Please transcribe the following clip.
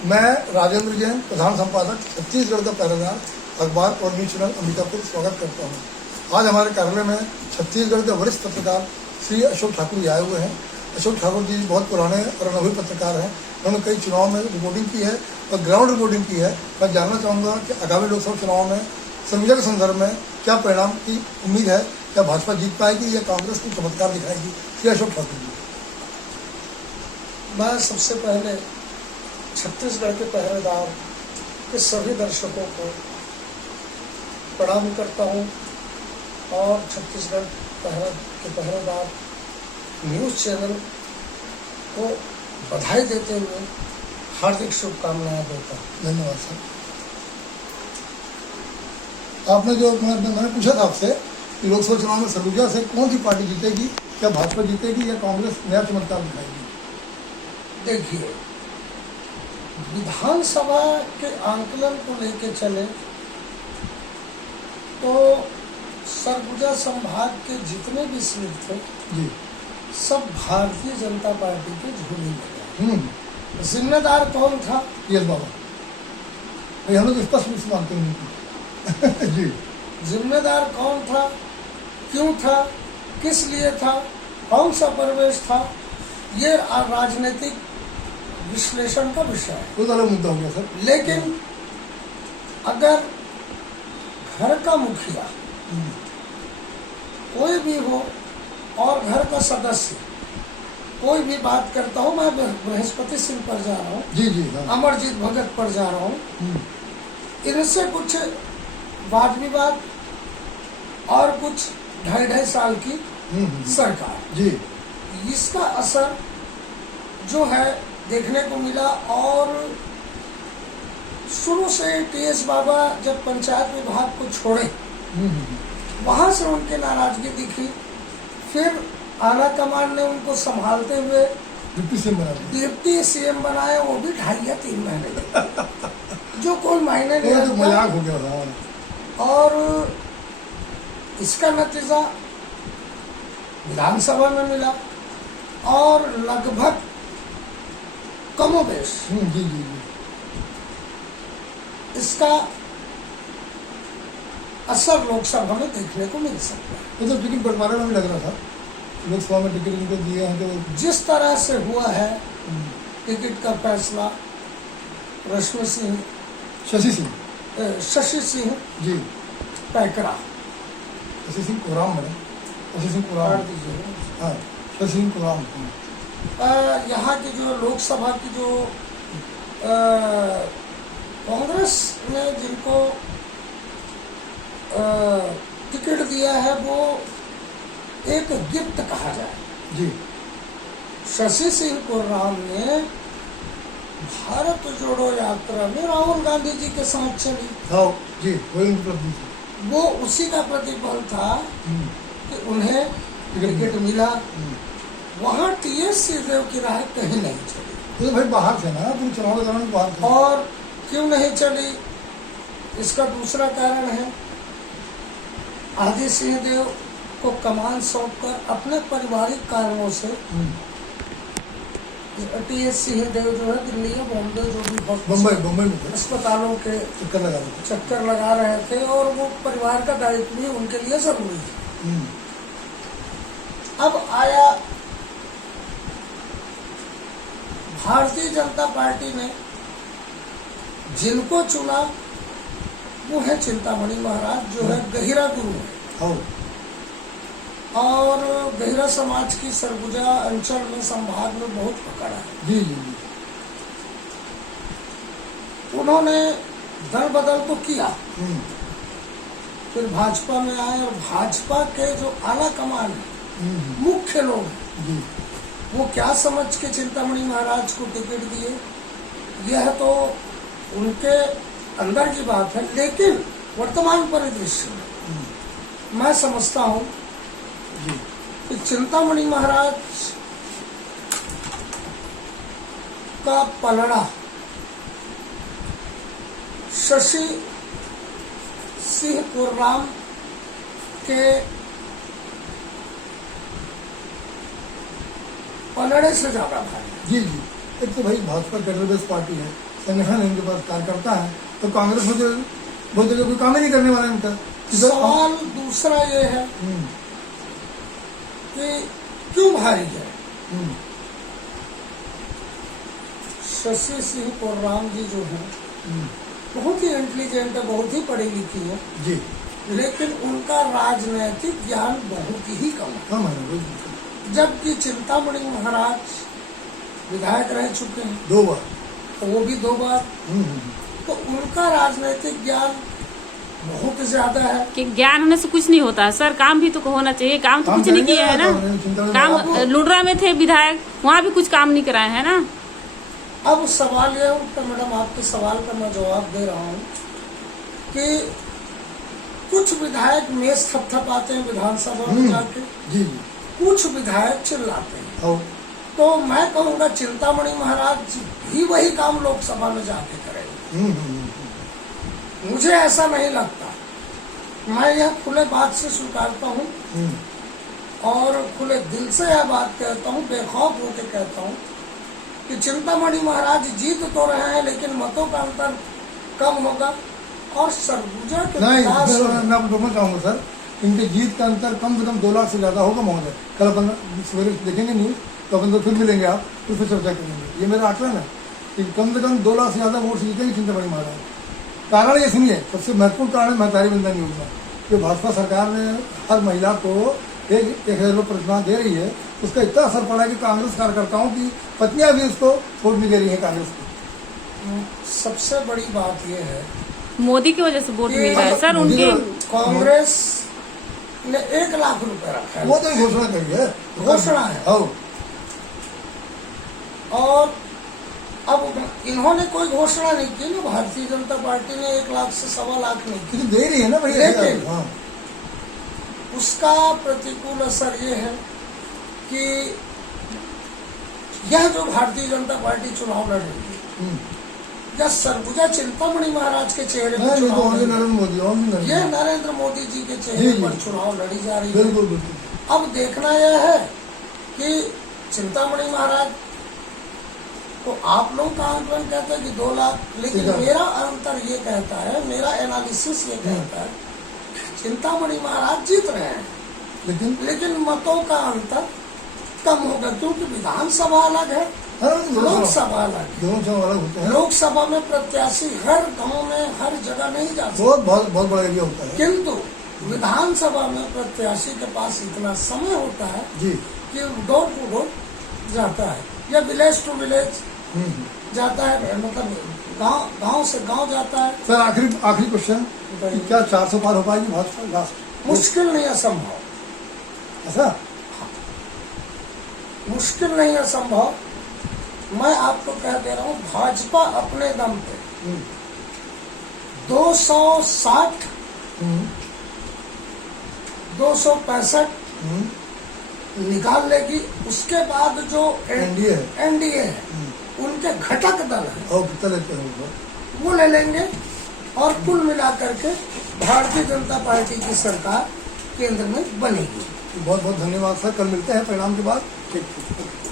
मैं राजेंद्र जैन, प्रधान संपादक छत्तीसगढ़ का पहरेदार अखबार और न्यूज चैनल अंबिकापुर स्वागत करता हूँ। आज हमारे कार्यालय में छत्तीसगढ़ के वरिष्ठ पत्रकार श्री अशोक ठाकुर जी आए हुए हैं। अशोक ठाकुर जी बहुत पुराने और अनुभवी पत्रकार हैं। उन्होंने कई चुनाव में रिपोर्टिंग की है और ग्राउंड रिपोर्टिंग की है। मैं जानना चाहूँगा कि आगामी लोकसभा चुनाव में सरगुजा के संदर्भ में क्या परिणाम की उम्मीद है, क्या भाजपा जीत पाएगी या कांग्रेस को चमत्कार दिखाएगी। श्री अशोक ठाकुर जी। मैं सबसे पहले छत्तीसगढ़ के पहरेदार के सभी दर्शकों को प्रणाम करता हूं और छत्तीसगढ़ के पहरेदार न्यूज़ चैनल को बधाई देते हुए हार्दिक शुभकामनाएं देता हूं। धन्यवाद सर। आपने जो मैंने पूछा था आपसे कि लोकसभा चुनाव में सरगुजा से कौन सी पार्टी जीतेगी, क्या भाजपा जीतेगी या कांग्रेस नया चमत्कार दिखाएगी। देखिए, विधानसभा के आंकलन को लेकर चले तो सरगुजा संभाग के जितने भी सीट थे जी, सब भारतीय जनता पार्टी के झोली में गए। जिम्मेदार कौन था? यस बाबा, हम लोग स्पष्ट रूप से मानते हैं जी। जिम्मेदार कौन था, क्यों था, किस लिए था, कौन सा परिवेश था, ये राजनीतिक विश्लेषण का विषय है। वो अलग मुद्दा हो गया सर। लेकिन अगर घर का मुखिया कोई भी हो और घर का सदस्य कोई भी बात करता हूँ, मैं बृहस्पति सिंह पर जा रहा हूँ, जी जी, हाँ। अमरजीत भगत पर जा रहा हूँ, इनसे कुछ वाद विवाद और कुछ 2.5 साल की सरकार जी, इसका असर जो है देखने को मिला। और शुरू से टीएस बाबा जब पंचायत विभाग को छोड़े वहां से उनकी नाराजगी दिखी। फिर आला कमान ने उनको संभालते हुए डिप्टी सीएम बनाए, वो भी 2.5 या 3 महीने जो कोई मायने नहीं तो मजाक हो गया था। और इसका नतीजा विधानसभा में मिला और लगभग कमोबेश जी जी जी, इसका असर लोकसभा में देखने को मिल सकता है। तो टिकट बंटवारे में भी लग रहा था, लोकसभा में टिकट इनको दिए हैं तो जिस तरह से हुआ है टिकट का फैसला, शशि सिंह जी, पैकरा, शशि सिंह कोराम मैडम, शशि सिंह कोराम, हाँ, शशि सिंह कोराम, यहाँ की जो लोकसभा की जो कांग्रेस ने जिनको टिकट दिया है वो एक गिफ्ट कहा जाए जी। शशि सिंह कोराम ने भारत जोड़ो यात्रा में राहुल गांधी जी के साथ चली। हाँ जी, वो उसी का प्रतिफल था कि उन्हें टिकट मिला। वहाँ टीएस सिंहदेव की राय कहीं नहीं चली। तो भाई बाहर थे ना, पूरे चुनाव के दौरान बाहर थे। और क्यों नहीं चली, इसका दूसरा कारण है आदि सिंहदेव को कमान सौंपकर अपने पारिवारिक कारणों से टीएस सिंहदेव जो है दिल्ली या बॉम्बे जो भी बम्बई में अस्पतालों के चक्कर लगा रहे थे और वो परिवार का दायित्व भी उनके लिए जरूरी है। अब आया भारतीय जनता पार्टी ने जिनको चुना वो है चिंतामणि महाराज, जो है गहिरा गुरु है और गहिरा समाज की सरगुजा अंचल में संभाग में बहुत पकड़ है। जी जी जी। उन्होंने दल बदल तो किया, फिर भाजपा में आए और भाजपा के जो आला कमान मुख्य लोग हैं वो क्या समझ के चिंतामणि महाराज को टिकट दिए, यह तो उनके अंदर की बात है। लेकिन वर्तमान परिदृश्य में मैं समझता हूँ कि चिंतामणि महाराज का पलड़ा शशि सिंह कोराम के पलड़े से ज्यादा भारी। जी जी, एक तो भाई भाजपा कैडर बेस्ड पार्टी है, संगठन इनके पास कार्यकर्ता है, तो कांग्रेस में तो बहुत जगह कोई काम ही नहीं करने वाला है इनका। सवाल दूसरा ये है कि क्यों भारी है। शशि सिंह कोर्राम जी जो है बहुत ही इंटेलिजेंट है, बहुत ही पढ़ी लिखी है जी, लेकिन उनका राजनैतिक ज्ञान बहुत ही कम है। कम है कोई। जबकि चिंतामणि महाराज विधायक रह चुके हैं 2 बार। तो वो भी 2 बार, तो उनका राजनीतिक ज्ञान बहुत ज्यादा है। कि ज्ञान होने से कुछ नहीं होता है सर, काम भी तो होना चाहिए। काम तो कुछ नहीं किया है ना, काम लुडरा में थे विधायक, वहाँ भी कुछ काम नहीं कराए है ना। अब सवाल यह उठता मैडम, आपके सवाल का मैं जवाब दे रहा हूँ कि कुछ विधायक मेज थपथपाते हैं विधानसभा में जाके, जी, कुछ विधायक चिल्लाते हैं। तो मैं कहूँगा चिंतामणि महाराज भी वही काम लोकसभा में जाके करेंगे। मुझे ऐसा नहीं लगता। मैं यह खुले बात से स्वीकारता हूँ और खुले दिल से यह बात कहता हूँ, बेखौफ होकर कहता हूँ कि चिंतामणि महाराज जीत तो रहे हैं लेकिन मतों का अंतर कम होगा और सरगुजा के विकास मैं आपको कहूँगा सर, इनके जीत का अंतर कम से कम 2 लाख से ज्यादा होगा महोदय। कल अपन सवेरे देखेंगे नहीं तो अपन तो फिर मिलेंगे, आप फिर से चर्चा करेंगे। ये मेरा आकलन है कि कम से कम 2 लाख से ज्यादा वोट जीतेंगे चिंतामणि महाराज। कारण ये सुनिए, सबसे महत्वपूर्ण कारण है महतारी बंधन योजना, जो भाजपा सरकार ने हर महिला को 1,000 रुपये प्रतिमाह दे रही है। उसका इतना असर पड़ा है कि कांग्रेस कार्यकर्ताओं की पत्नियां भी उसको वोट नहीं दे रही है कांग्रेस को। सबसे बड़ी बात यह है मोदी की वजह से वोट मिल रहा है सर उनके। कांग्रेस ने 1 लाख रुपए रखा है, वो तो घोषणा करी है, घोषणा है। और अब इन्होंने कोई घोषणा नहीं की ना, भारतीय जनता पार्टी ने 1 लाख से 1.25 लाख नहीं की, दे रही है ना भैया। लेकिन उसका प्रतिकूल असर ये है कि यह जो भारतीय जनता पार्टी चुनाव लड़ेगी, या सरगुजा चिंतामणि महाराज के चेहरे पर चुनाव, ये नरेंद्र मोदी जी के चेहरे पर चुनाव लड़ी जा रही है। बिल्कुल बिल्कुल। अब देखना यह है कि चिंतामणि महाराज तो आप लोग का आंकलन कहते हैं कि 2 लाख, लेकिन मेरा अंतर ये कहता है, मेरा एनालिसिस ये कहता है चिंतामणि महाराज जीत रहे हैं लेकिन मतों का अंतर कम होगा, क्योंकि विधानसभा अलग है, लोकसभा अलग है। दोनों जगह अलग होते हैं। लोकसभा में प्रत्याशी हर गांव में हर जगह नहीं जा सकते, बहुत बड़ा एरिया होता है। किंतु विधानसभा में प्रत्याशी के पास इतना समय होता है जी कि डोर टू डोर जाता है या विलेज टू विलेज जाता है, मतलब गांव से गांव जाता है। सर आखिरी क्वेश्चन, क्या 400 पार हो पाएगी भाजपा लास्ट? मुश्किल नहीं, असंभव। ऐसा मुश्किल नहीं, असंभव। मैं आपको कह दे रहा हूँ, भाजपा अपने दम पे 260, 265 निकाल लेगी। उसके बाद जो एनडीए है उनके घटक दल है वो ले लेंगे और कुल मिलाकर के भारतीय जनता पार्टी की सरकार केंद्र में बनेगी। बहुत बहुत धन्यवाद सर, कल मिलते हैं परिणाम के बाद। ठीक।